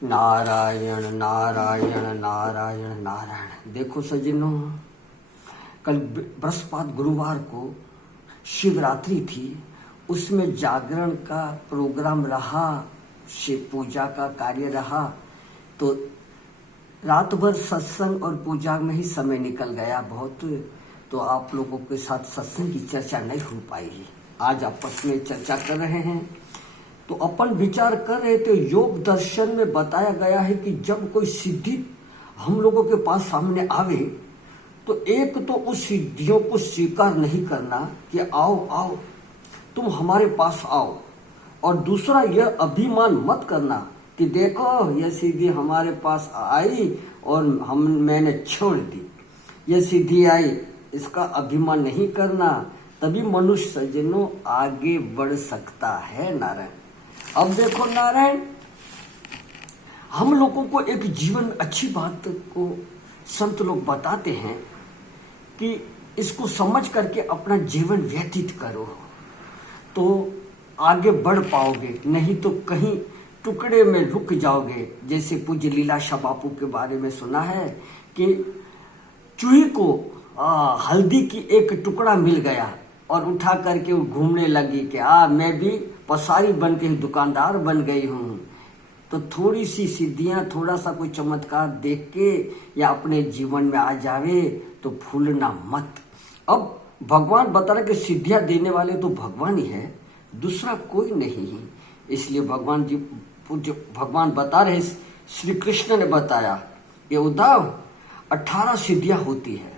नारायण नारायण नारायण नारायण। देखो सज्जनों, कल बृहस्पति गुरुवार को शिवरात्रि थी, उसमें जागरण का प्रोग्राम रहा, शिव पूजा का कार्य रहा, तो रात भर सत्संग और पूजा में ही समय निकल गया बहुत। तो आप लोगों के साथ सत्संग की चर्चा नहीं हो पाई। आज आपस में चर्चा कर रहे हैं। तो अपन विचार कर रहे थे, योग दर्शन में बताया गया है कि जब कोई सिद्धि हम लोगों के पास सामने आवे तो एक तो उस सिद्धियों को स्वीकार नहीं करना कि आओ आओ तुम हमारे पास आओ, और दूसरा यह अभिमान मत करना कि देखो यह सिद्धि हमारे पास आई और मैंने छोड़ दी, यह सिद्धि आई, इसका अभिमान नहीं करना। तभी मनुष्य सज्जनों आगे बढ़ सकता है। नारायण, अब देखो नारायण, हम लोगों को एक जीवन अच्छी बात को संत लोग बताते हैं कि इसको समझ करके अपना जीवन व्यतीत करो तो आगे बढ़ पाओगे, नहीं तो कहीं टुकड़े में रुक जाओगे। जैसे पूज्य लीलाशाह बापू के बारे में सुना है कि चूही को हल्दी की एक टुकड़ा मिल गया और उठा करके वो घूमने लगी कि मैं भी पसारी बन के दुकानदार बन गई हूँ। तो थोड़ी सी सिद्धियाँ, थोड़ा सा कोई चमत्कार देख के या अपने जीवन में आ जावे तो भूलना मत। अब भगवान बता रहे कि सिद्धियाँ देने वाले तो भगवान ही है, दूसरा कोई नहीं है। इसलिए भगवान जी भगवान बता रहे, श्री कृष्ण ने बताया ये उद्धव 18 सिद्धियाँ होती है,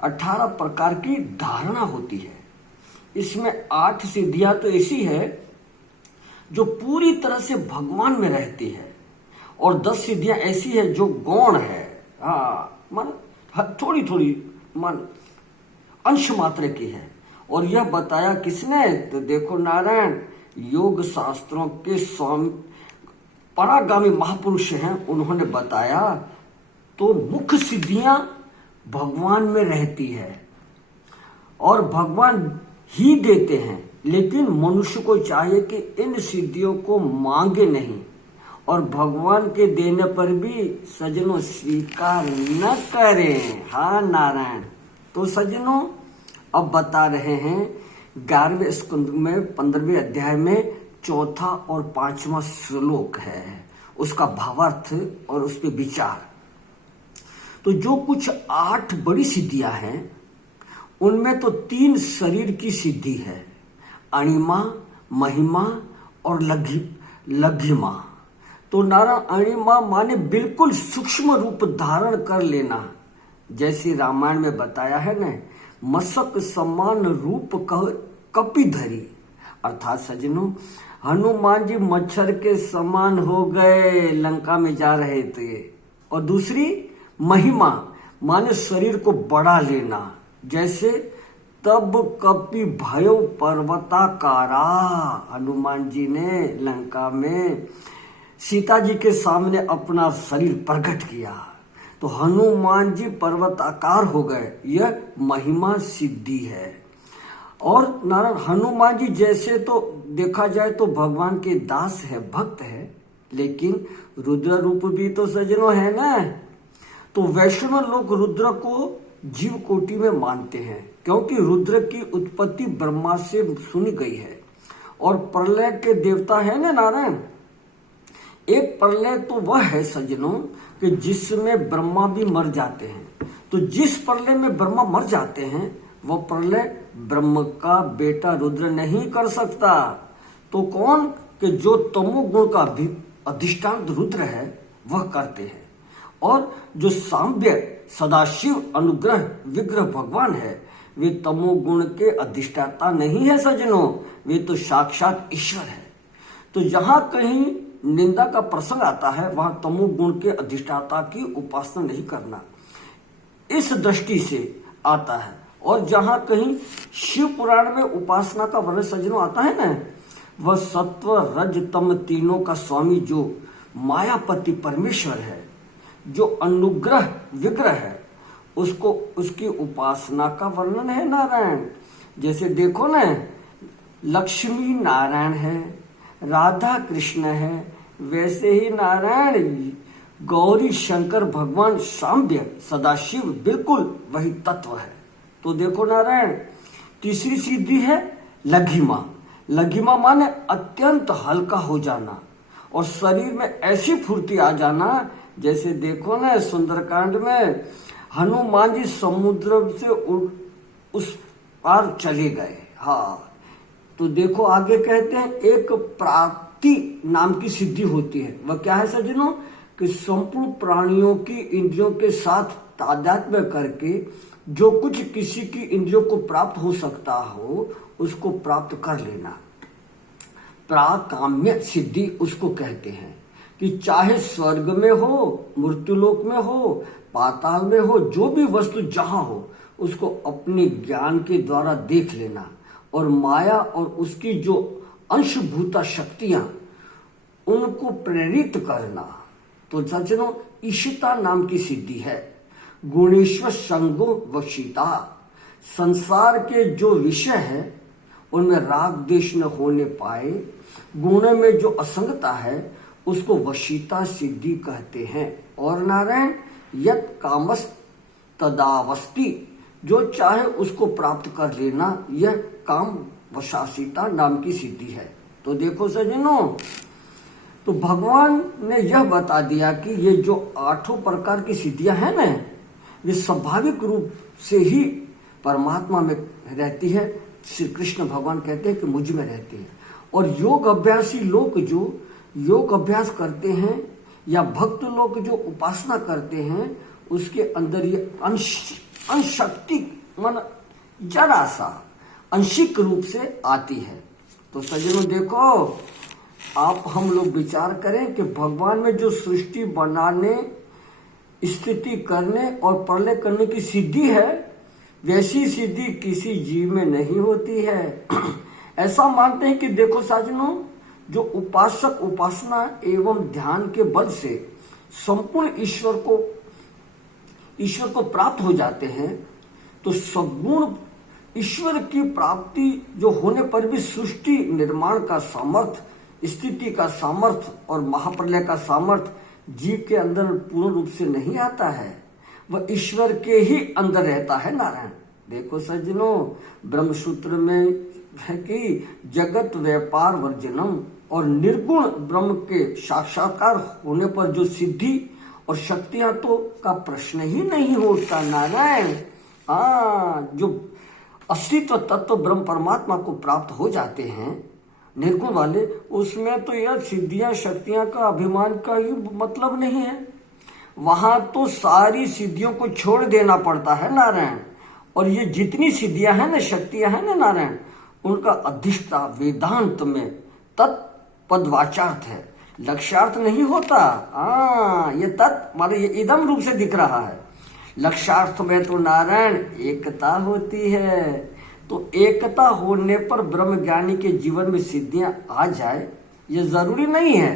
18 प्रकार की धारणा होती है। इसमें 8 सिद्धियां तो ऐसी है जो पूरी तरह से भगवान में रहती है, और 10 सिद्धियां ऐसी है जो गौण है, मन थोड़ी थोड़ी मन अंश मात्र की है। और यह बताया किसने? तो देखो नारायण, योग शास्त्रों के स्वामी परागामी महापुरुष हैं, उन्होंने बताया। तो मुख्य सिद्धियां भगवान में रहती है और भगवान ही देते हैं, लेकिन मनुष्य को चाहिए कि इन सिद्धियों को मांगे नहीं, और भगवान के देने पर भी सज्जनों स्वीकार न करें। हाँ नारायण। तो सज्जनों अब बता रहे हैं 11वें स्कंद में 15वें अध्याय में 4था और 5वां श्लोक है, उसका भावार्थ और उस पर विचार। तो जो कुछ 8 बड़ी सिद्धियां हैं उनमें तो 3 शरीर की सिद्धि है, अणिमा, महिमा और लघिमा। तो नारायण, अणिमा माने बिल्कुल सूक्ष्म रूप धारण कर लेना, जैसे रामायण में बताया है ना, मशक समान रूप कपिधरी। अर्थात सज्जनों, हनुमान जी मच्छर के समान हो गए, लंका में जा रहे थे। और दूसरी महिमा माने शरीर को बढ़ा लेना, जैसे तब कपि भयो पर्वताकारा, हनुमान जी ने लंका में सीता जी के सामने अपना शरीर प्रकट किया तो हनुमान जी पर्वताकार हो गए, यह महिमा सिद्धि है। और नारायण, हनुमान जी जैसे तो देखा जाए तो भगवान के दास है, भक्त है, लेकिन रुद्र रूप भी तो सज्जनों है ना। तो वैष्णव लोग रुद्र को जीव कोटि में मानते हैं, क्योंकि रुद्र की उत्पत्ति ब्रह्मा से सुनी गई है, और प्रलय के देवता है ना नारायण। एक प्रलय तो वह है सज्जनों कि जिसमें ब्रह्मा भी मर जाते हैं। तो जिस प्रलय में ब्रह्मा मर जाते हैं वह प्रलय ब्रह्म का बेटा रुद्र नहीं कर सकता। तो कौन? कि जो तमोगुण का अधिष्ठान रुद्र है वह करते हैं, और जो सांव्य सदाशिव अनुग्रह विग्रह भगवान है वे तमोगुण के अधिष्ठाता नहीं है सज्जनों, वे तो साक्षात ईश्वर है। तो जहां कहीं निंदा का प्रसंग आता है वहां तमोगुण के अधिष्ठाता की उपासना नहीं करना, इस दृष्टि से आता है। और जहां कहीं शिव पुराण में उपासना का वर्णन सज्जनों आता है ना, वह सत्व रज तम तीनों का स्वामी जो मायापति परमेश्वर है, जो अनुग्रह विग्रह है, उसको उसकी उपासना का वर्णन है नारायण। जैसे देखो ना, लक्ष्मी नारायण है, राधा कृष्ण है, वैसे ही नारायण गौरी शंकर भगवान सांब्य सदाशिव बिल्कुल वही तत्व है। तो देखो नारायण, तीसरी सिद्धि है लघिमा। लघिमा माने अत्यंत हल्का हो जाना और शरीर में ऐसी फुर्ती आ जाना, जैसे देखो ना सुंदरकांड में हनुमान जी समुद्र से उस पार चले गए। हाँ, तो देखो आगे कहते हैं एक प्राप्ति नाम की सिद्धि होती है। वह क्या है सज्जनों, कि संपूर्ण प्राणियों की इंद्रियों के साथ तादात्म्य करके जो कुछ किसी की इंद्रियों को प्राप्त हो सकता हो उसको प्राप्त कर लेना। प्राकाम्य सिद्धि उसको कहते हैं कि चाहे स्वर्ग में हो, मृत्युलोक में हो, पाताल में हो, जो भी वस्तु जहां हो उसको अपने ज्ञान के द्वारा देख लेना और माया और उसकी जो अंशभूता शक्तियां उनको प्रेरित करना। तो सज्जनों, ईशिता नाम की सिद्धि है। गुणेश्वर संगो वशीता, संसार के जो विषय है उनमें राग द्वेष न होने पाए, गुण में जो असंगता है उसको वशीता सिद्धि कहते हैं। और नारायण यत कामस तदावस्ति, जो चाहे उसको प्राप्त कर लेना, यह काम वशासिता नाम की सिद्धि है। तो देखो सज्जनों, तो भगवान ने यह बता दिया कि ये जो 8 प्रकार की सिद्धियां हैं ना, ये स्वाभाविक रूप से ही परमात्मा में रहती है। श्री कृष्ण भगवान कहते हैं कि मुझ में रहती है। और योग अभ्यासी लोग जो योग अभ्यास करते हैं या भक्त लोग जो उपासना करते हैं, उसके अंदर ये अंशक्ति मन जरा सा अंशिक रूप से आती है। तो सज्जनों देखो, आप हम लोग विचार करें कि भगवान में जो सृष्टि बनाने, स्थिति करने और प्रलय करने की सिद्धि है, वैसी सिद्धि किसी जीव में नहीं होती है। ऐसा मानते हैं कि देखो साजनों, जो उपासक उपासना एवं ध्यान के बल से संपूर्ण ईश्वर को प्राप्त हो जाते हैं, तो सगुण ईश्वर की प्राप्ति जो होने पर भी सृष्टि निर्माण का सामर्थ्य, स्थिति का सामर्थ्य और महाप्रलय का सामर्थ्य जीव के अंदर पूर्ण रूप से नहीं आता है, वह ईश्वर के ही अंदर रहता है नारायण। देखो सज्जनों, ब्रह्मसूत्र में है कि जगत व्यापार वर्जनम, और निर्गुण ब्रह्म के साक्षात्कार होने पर जो सिद्धि और शक्तियां तो का प्रश्न ही नहीं होता नारायण। जो अस्तित्व तत्व ब्रह्म परमात्मा को प्राप्त हो जाते हैं निर्गुण वाले, उसमें तो यह सिद्धियां शक्तियां का अभिमान का ही मतलब नहीं है। वहां तो सारी सिद्धियों को छोड़ देना पड़ता है नारायण। और ये जितनी सिद्धियां हैं ना, शक्तियां हैं ना नारायण, उनका अधिष्ठा वेदांत में तत्पदवाचार्थ है, लक्ष्यार्थ नहीं होता। ये तत् माने ये इदम रूप से दिख रहा है। लक्ष्यार्थ में तो नारायण एकता होती है। तो एकता होने पर ब्रह्म ज्ञानी के जीवन में सिद्धियां आ जाए ये जरूरी नहीं है।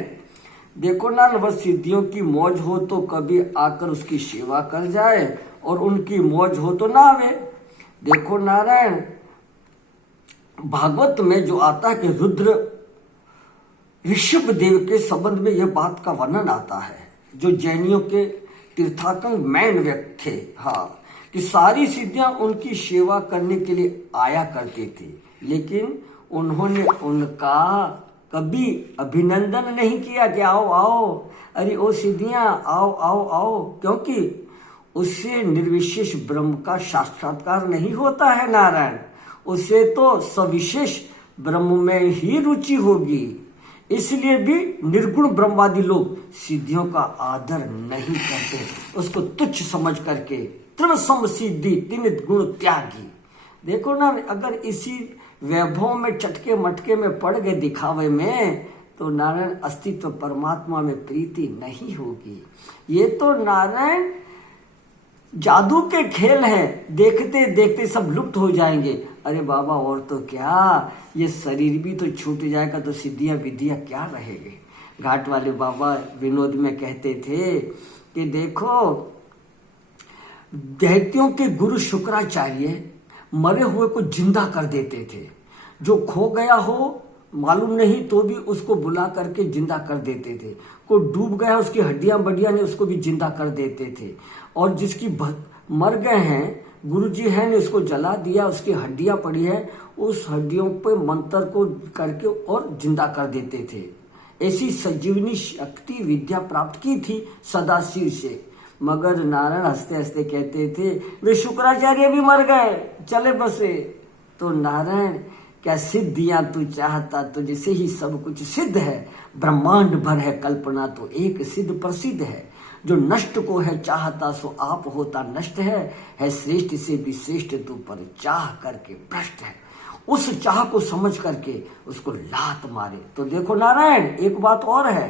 देखो ना, वह सिद्धियों की मौज हो तो कभी आकर उसकी सेवा कर जाए, और उनकी मौज हो तो ना आवे। देखो नारायण, भागवत में जो आता है कि रुद्र ऋषभ देव के संबंध में यह बात का वर्णन आता है, जो जैनियों के तीर्थांकर मैन व्यक्ति थे। कि सारी सिद्धियां उनकी सेवा करने के लिए आया करती थी, लेकिन उन्होंने उनका कभी अभिनंदन नहीं किया कि आओ आओ, अरे ओ सिद्धियां आओ आओ आओ, क्योंकि उससे निर्विशेष ब्रह्म का साक्षात्कार नहीं होता है नारायण। उसे तो सविशेष ब्रह्म में ही रुचि होगी। इसलिए भी निर्गुण ब्रह्मवादी लोग सिद्धियों का आदर नहीं करते, उसको तुच्छ समझ करके तृण सम सिद्धि तिनित गुण त्यागी। देखो ना, अगर इसी वैभव में चटके मटके में पड़ गए दिखावे में, तो नारायण अस्तित्व परमात्मा में प्रीति नहीं होगी। ये तो नारायण जादू के खेल हैं, देखते देखते सब लुप्त हो जाएंगे। अरे बाबा, और तो क्या, ये शरीर भी तो छूट जाएगा तो सिद्धियां विद्या क्या रहेगी। घाट वाले बाबा विनोद में कहते थे कि देखो, दैत्यों के गुरु शुक्राचार्य मरे हुए को जिंदा कर देते थे। जो खो गया हो मालूम नहीं तो भी उसको बुला करके जिंदा कर देते थे। को डूब गया उसकी हड्डियां बड्डियां ने उसको भी जिंदा कर देते थे। और जिसकी मर गए हैं, गुरुजी है ने उसको जला दिया, उसकी हड्डियां पड़ी है, उस हड्डियों पे मंत्र को करके और जिंदा कर देते थे। ऐसी संजीवनी शक्ति विद्या प्राप्त की थी सदाशिव से। मगर नारायण हंसते हंसते कहते थे वे शुक्राचार्य भी मर गए, चले बसे। तो नारायण क्या सिद्धियां तू चाहता, तुझसे ही सब कुछ सिद्ध है। ब्रह्मांड भर है कल्पना तो एक सिद्ध प्रसिद्ध है। जो नष्ट को है चाहता सो आप होता नष्ट है श्रेष्ठ से भी श्रेष्ठ तू पर चाह करके भ्रष्ट है। उस चाह को समझ करके उसको लात मारे। तो देखो नारायण एक बात और है,